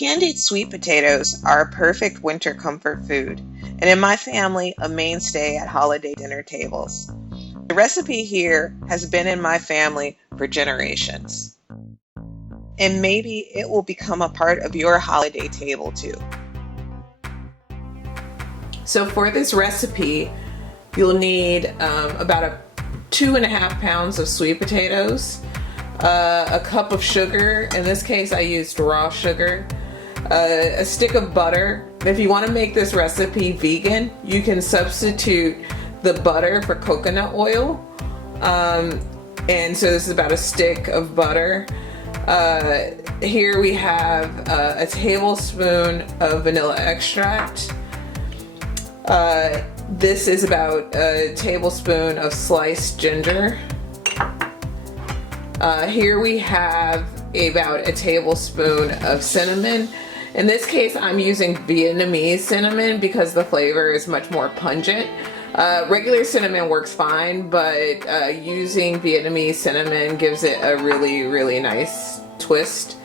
Candied sweet potatoes are a perfect winter comfort food, and in my family, a mainstay at holiday dinner tables. The recipe here has been in my family for generations, and maybe it will become a part of your holiday table too. So for this recipe, you'll need about 2.5 pounds of sweet potatoes, a cup of sugar. In this case, I used raw sugar, a stick of butter. If you want to make this recipe vegan, you can substitute the butter for coconut oil. And so this is about a stick of butter. Here we have a tablespoon of vanilla extract. This is about a tablespoon of sliced ginger. Here we have about a tablespoon of cinnamon. In this case, I'm using Vietnamese cinnamon because the flavor is much more pungent. Regular cinnamon works fine, but using Vietnamese cinnamon gives it a really, really nice twist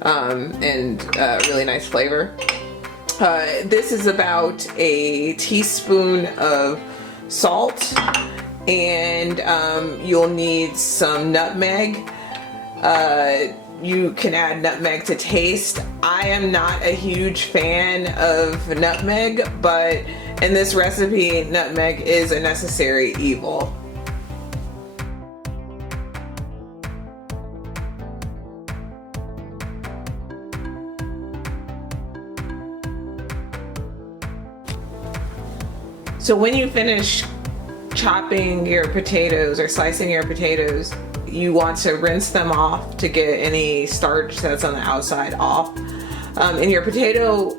and really nice flavor. This is about a teaspoon of salt, and you'll need some nutmeg. You can add nutmeg to taste. I am not a huge fan of nutmeg, but in this recipe, nutmeg is a necessary evil. So when you finish chopping your potatoes or slicing your potatoes, you want to rinse them off to get any starch that's on the outside off. And your potato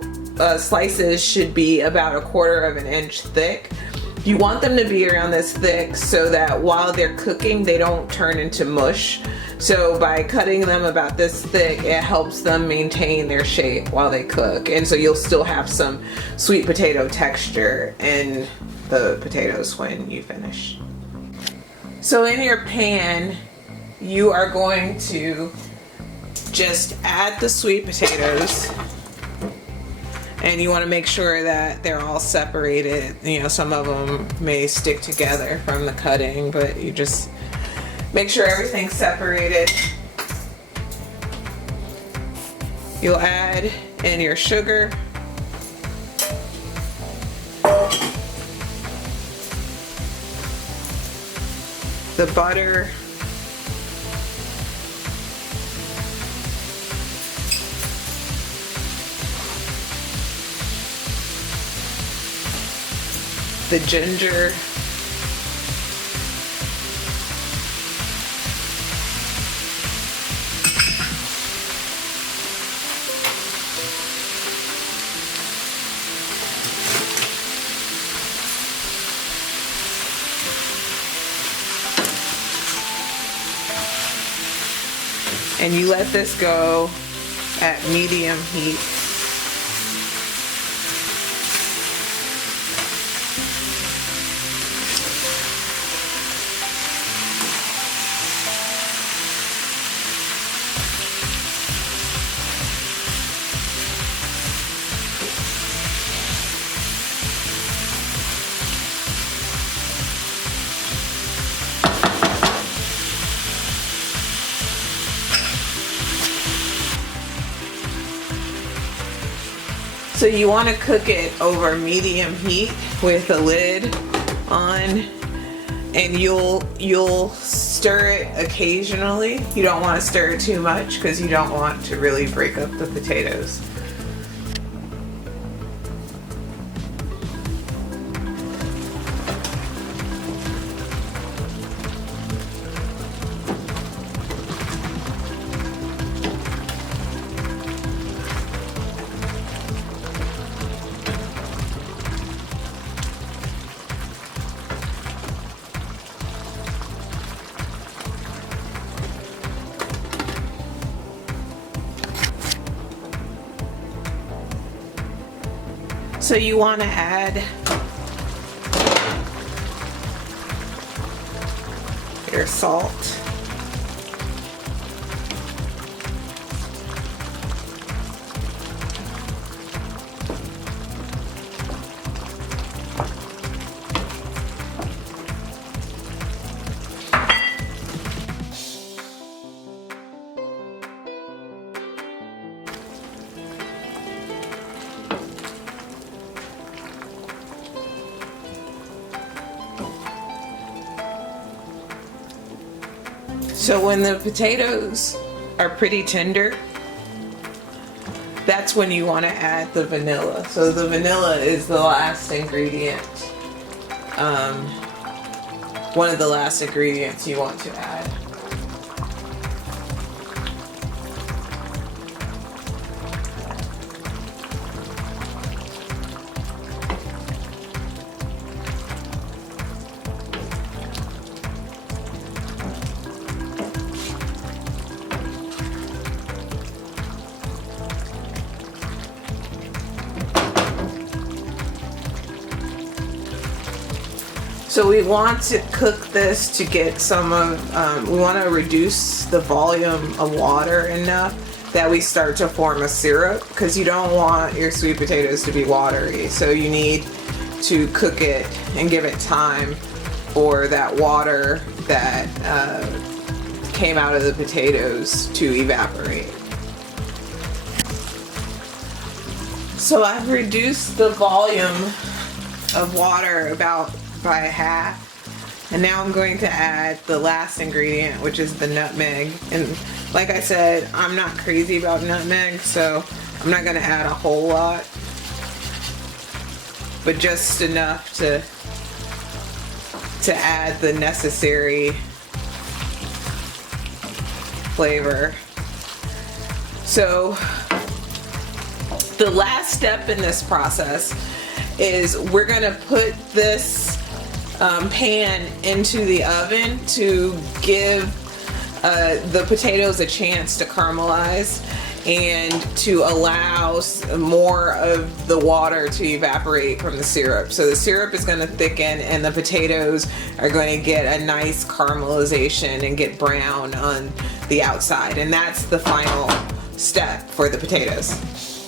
slices should be about 1/4 inch thick. You want them to be around this thick so that while they're cooking, they don't turn into mush. So by cutting them about this thick, it helps them maintain their shape while they cook. And so you'll still have some sweet potato texture in the potatoes when you finish. So in your pan, you are going to just add the sweet potatoes, and you want to make sure that they're all separated. You know, some of them may stick together from the cutting, but you just make sure everything's separated. You'll add in your sugar, the butter, the ginger, and you let this go at medium heat. So you want to cook it over medium heat with the lid on, and you'll stir it occasionally. You don't want to stir it too much because you don't want to really break up the potatoes. So you want to add your salt, So when the potatoes are pretty tender, that's when you want to add the vanilla. So the vanilla is the last ingredient. One of the last ingredients you want to add. So we want to cook this to get some of, we want to reduce the volume of water enough that we start to form a syrup, because you don't want your sweet potatoes to be watery. So you need to cook it and give it time for that water that came out of the potatoes to evaporate. So I've reduced the volume of water about by half, and now I'm going to add the last ingredient, which is the nutmeg. And like I said, I'm not crazy about nutmeg, so I'm not going to add a whole lot, but just enough to add the necessary flavor. So the last step in this process is we're going to put this pan into the oven to give the potatoes a chance to caramelize and to allow more of the water to evaporate from the syrup. So the syrup is going to thicken and the potatoes are going to get a nice caramelization and get brown on the outside. And that's the final step for the potatoes.